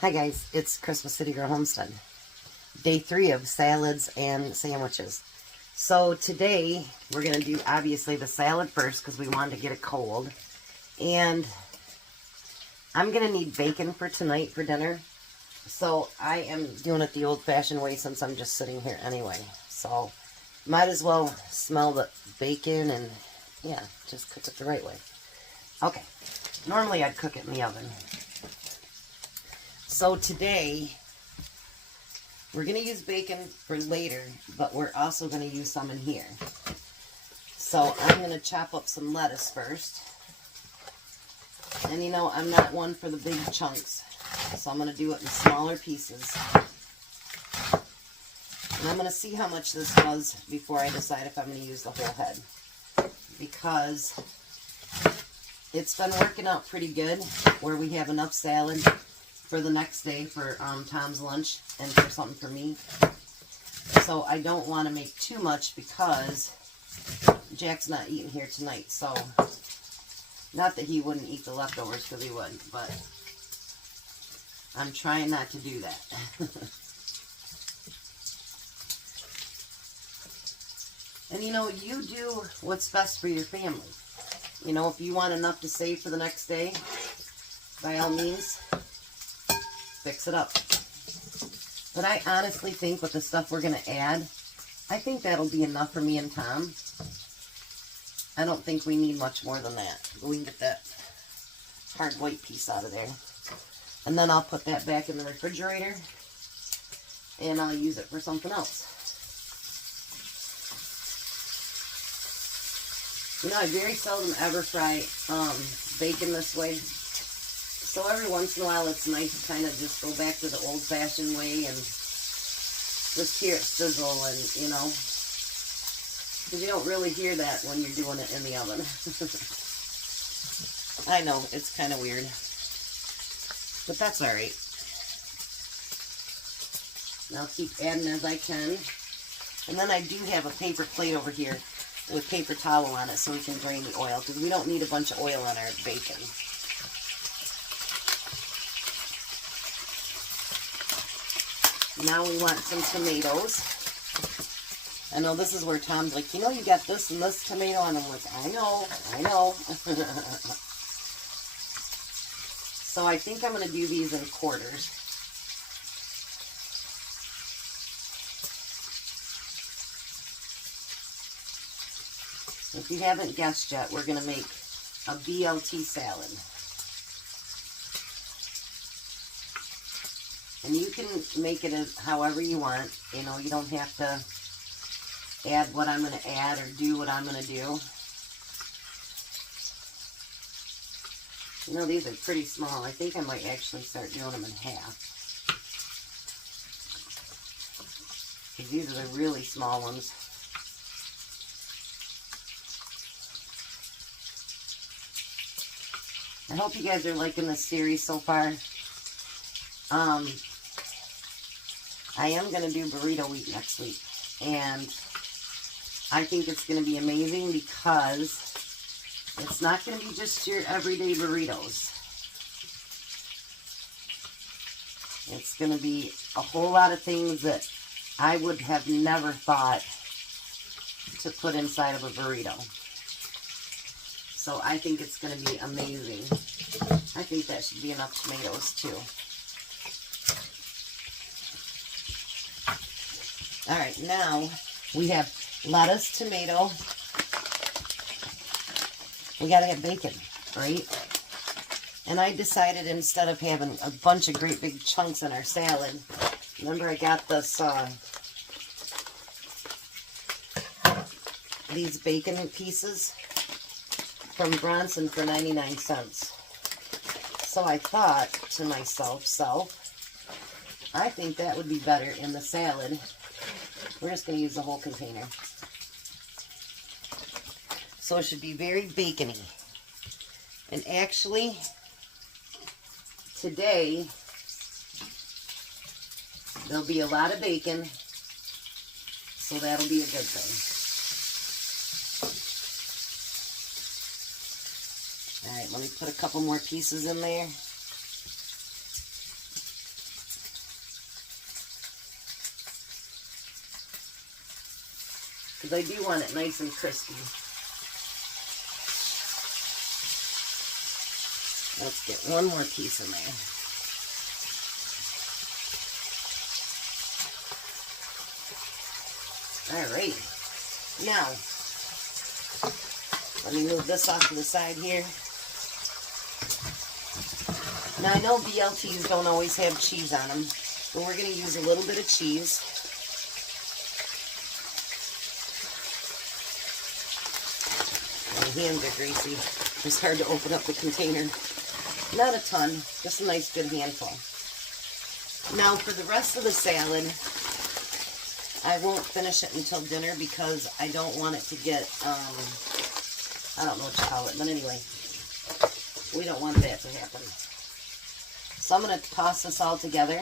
Hi guys, it's Christmas City Girl Homestead. Day 3 of salads and sandwiches. So today we're going to do obviously the salad first because we wanted to get it cold. And I'm going to need bacon for tonight for dinner. So I am doing it the old-fashioned way since I'm just sitting here anyway. So might as well smell the bacon and yeah, just cook it the right way. Okay, normally I'd cook it in the oven. So today, we're going to use bacon for later, but we're also going to use some in here. So I'm going to chop up some lettuce first. And you know, I'm not one for the big chunks, so I'm going to do it in smaller pieces. And I'm going to see how much this does before I decide if I'm going to use the whole head. Because it's been working out pretty good where we have enough salad for the next day for Tom's lunch and for something for me. So I don't want to make too much because Jack's not eating here tonight. So not that he wouldn't eat the leftovers, because he would, but I'm trying not to do that. And you know, you do what's best for your family. You know, if you want enough to save for the next day, by all means, fix it up. But I honestly think with the stuff we're going to add, I think that'll be enough for me and Tom. I don't think we need much more than that. We can get that hard white piece out of there. And then I'll put that back in the refrigerator and I'll use it for something else. You know, I very seldom ever fry bacon this way. So every once in a while, it's nice to kind of just go back to the old-fashioned way and just hear it sizzle and, you know, because you don't really hear that when you're doing it in the oven. I know, it's kind of weird, but that's all right. And I'll keep adding as I can. And then I do have a paper plate over here with paper towel on it so we can drain the oil, because we don't need a bunch of oil on our bacon. Now we want some tomatoes. I know this is where Tom's like, you know, you got this and this tomato, and I'm like, I know. So I think I'm going to do these in quarters. If you haven't guessed yet, we're going to make a BLT salad. And you can make it as however you want. You know, you don't have to add what I'm going to add or do what I'm going to do. You know, these are pretty small. I think I might actually start doing them in half. Because these are the really small ones. I hope you guys are liking this series so far. I am going to do burrito week next week, and I think it's going to be amazing because it's not going to be just your everyday burritos. It's going to be a whole lot of things that I would have never thought to put inside of a burrito. So I think it's going to be amazing. I think that should be enough tomatoes too. All right, now we have lettuce, tomato. We got to have bacon, right? And I decided instead of having a bunch of great big chunks in our salad, remember I got this, these bacon pieces from Bronson for 99 cents. So I thought to myself, I think that would be better in the salad. We're just going to use the whole container. So it should be very bacony. And actually, today, there'll be a lot of bacon, so that'll be a good thing. Alright, let me put a couple more pieces in there. because I do want it nice and crispy. Let's get one more piece in there. Alright, now, let me move this off to the side here. Now I know BLTs don't always have cheese on them, but we're going to use a little bit of cheese. My hands are greasy. It's hard to open up the container. Not a ton, just a nice good handful. Now for the rest of the salad, I won't finish it until dinner because I don't want it to get, I don't know what you call it, but anyway, we don't want that to happen. So I'm going to toss this all together.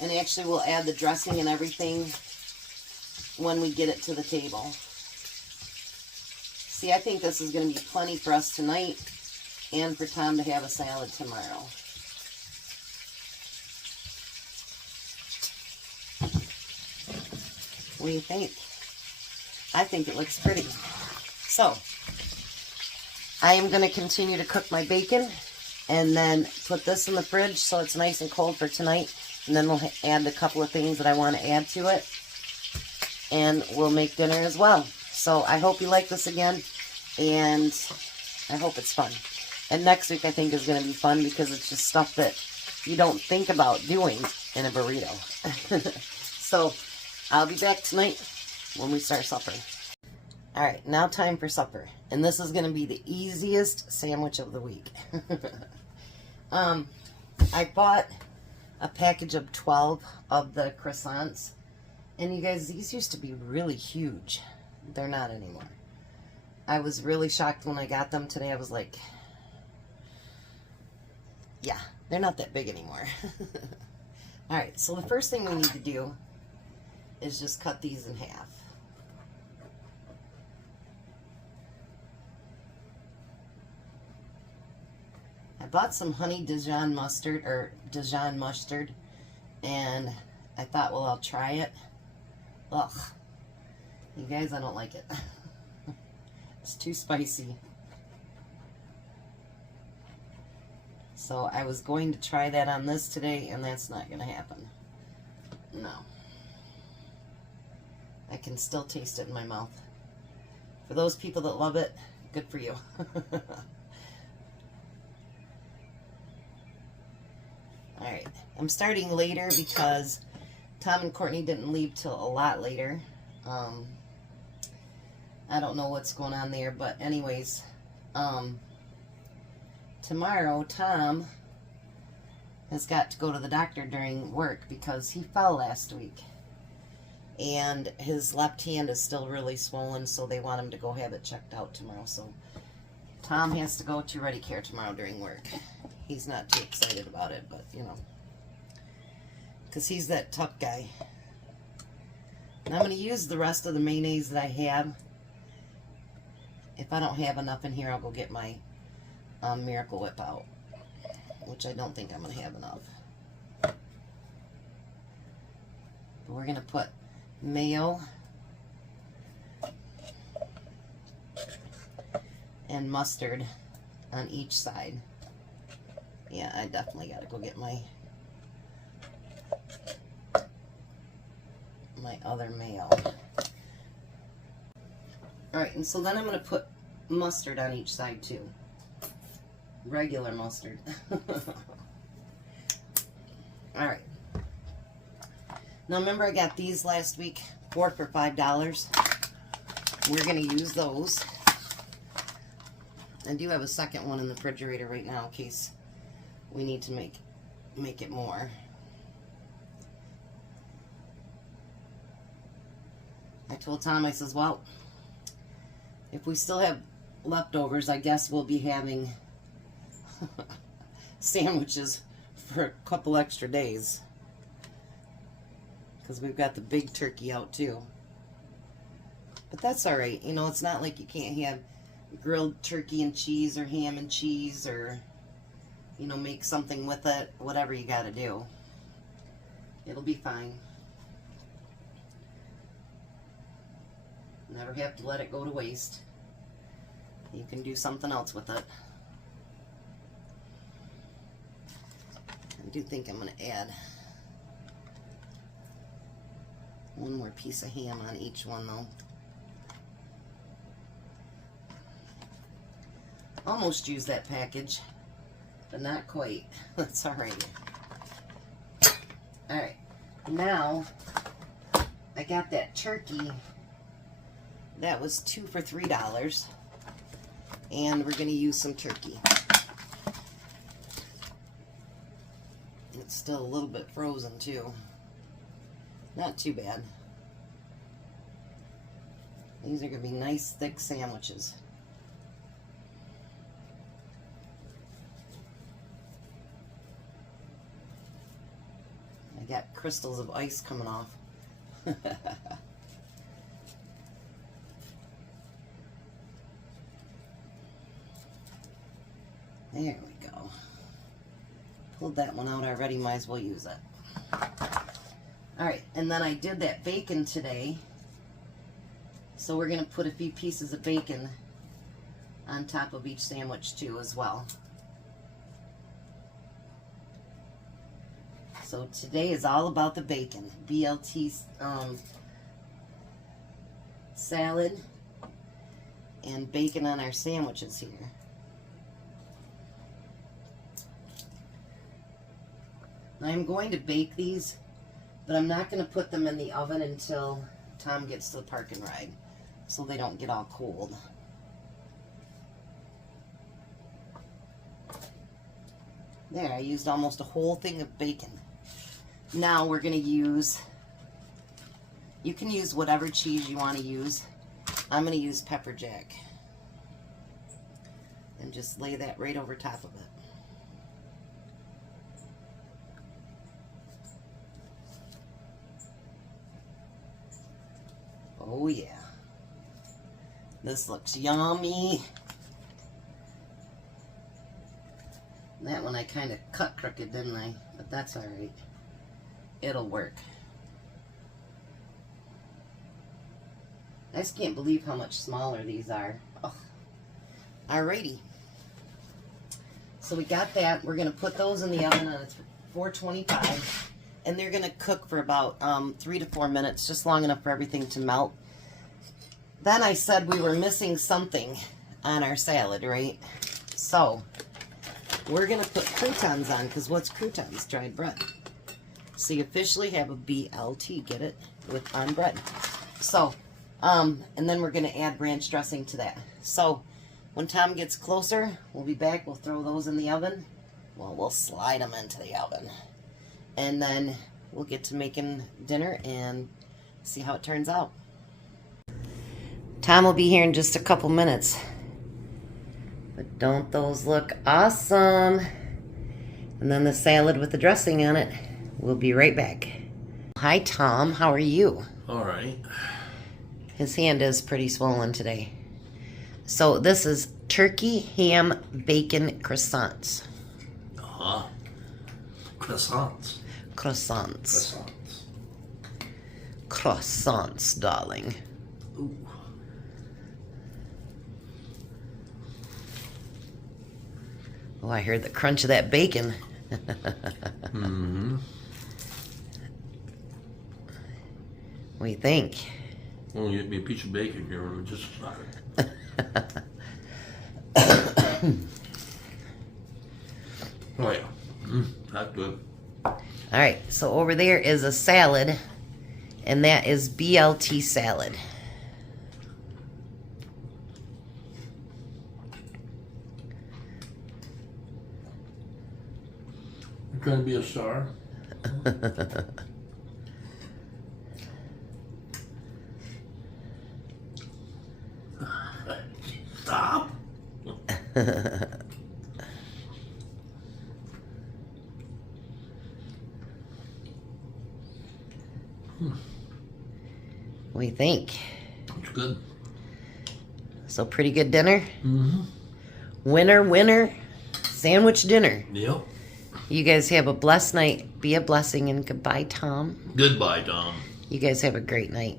And actually we'll add the dressing and everything when we get it to the table. See, I think this is going to be plenty for us tonight and for Tom to have a salad tomorrow. What do you think? I think it looks pretty. So, I am going to continue to cook my bacon and then put this in the fridge so it's nice and cold for tonight. And then we'll add a couple of things that I want to add to it. And we'll make dinner as well. So I hope you like this again. And I hope it's fun. And next week I think is going to be fun because it's just stuff that you don't think about doing in a burrito. So I'll be back tonight when we start supper. Alright, now time for supper. And this is going to be the easiest sandwich of the week. I bought a package of 12 of the croissants. And you guys, these used to be really huge. They're not anymore. I was really shocked when I got them today. I was like, yeah, they're not that big anymore. Alright, so the first thing we need to do is just cut these in half. I bought some honey Dijon mustard, and I thought, well, I'll try it. Ugh. You guys, I don't like it. It's too spicy. So I was going to try that on this today, and that's not going to happen. No. I can still taste it in my mouth. For those people that love it, good for you. Alright, I'm starting later because Tom and Courtney didn't leave till a lot later. I don't know what's going on there, but anyways, tomorrow Tom has got to go to the doctor during work because he fell last week. And his left hand is still really swollen, so they want him to go have it checked out tomorrow. So Tom has to go to Ready Care tomorrow during work. He's not too excited about it, but you know, because he's that tough guy. And I'm going to use the rest of the mayonnaise that I have. If I don't have enough in here, I'll go get my Miracle Whip out, which I don't think I'm going to have enough. But we're going to put mayo and mustard on each side. Yeah, I definitely got to go get my other mayo. Alright, and so then I'm going to put mustard on each side too. Regular mustard. Alright. Now remember I got these last week, 4 for $5. We're going to use those. I do have a second one in the refrigerator right now in case we need to make it more. I told Tom, I says, well, if we still have leftovers, I guess we'll be having sandwiches for a couple extra days. Because we've got the big turkey out too. But that's alright. You know, it's not like you can't have grilled turkey and cheese or ham and cheese or, you know, make something with it. Whatever you gotta do. It'll be fine. Never have to let it go to waste. You can do something else with it. I do think I'm going to add one more piece of ham on each one though. Almost used that package, but not quite. That's alright. Alright, now I got that turkey. That was 2 for $3. And we're going to use some turkey. It's still a little bit frozen too. Not too bad. These are going to be nice thick sandwiches. I got crystals of ice coming off. There we go. Pulled that one out already, might as well use it. Alright, and then I did that bacon today. So we're going to put a few pieces of bacon on top of each sandwich too as well. So today is all about the bacon. BLT salad and bacon on our sandwiches here. I'm going to bake these, but I'm not going to put them in the oven until Tom gets to the park and ride, so they don't get all cold. There, I used almost a whole thing of bacon. Now we're going to use, you can use whatever cheese you want to use. I'm going to use pepper jack. And just lay that right over top of it. Oh yeah, this looks yummy. That one I kind of cut crooked, didn't I? But that's all right. It'll work. I just can't believe how much smaller these are. Oh. Alrighty. So we got that. We're going to put those in the oven on 425. And they're going to cook for about 3 to 4 minutes, just long enough for everything to melt. Then I said we were missing something on our salad, right? So we're going to put croutons on, because what's croutons? Dried bread. So you officially have a BLT, get it? On bread. So, and then we're going to add ranch dressing to that. So when Tom gets closer, we'll be back. We'll throw those in the oven. Well, we'll slide them into the oven. And then we'll get to making dinner and see how it turns out. Tom will be here in just a couple minutes. But don't those look awesome? And then the salad with the dressing on it. We'll be right back. Hi, Tom. How are you? All right. His hand is pretty swollen today. So this is turkey, ham, bacon croissants. Uh-huh. Croissants. Croissants. Croissants, darling. Ooh. Oh, I heard the crunch of that bacon. Mm-hmm. What do you think? Well, you get me a piece of bacon here in just a second. Oh, yeah. That's good. All right, so over there is a salad, and that is BLT salad. You're trying to be a star? Stop. What do you think? It's good. So pretty good dinner? Mm-hmm. Winner, winner, sandwich dinner. Yep. You guys have a blessed night. Be a blessing, and goodbye, Tom. Goodbye, Tom. You guys have a great night.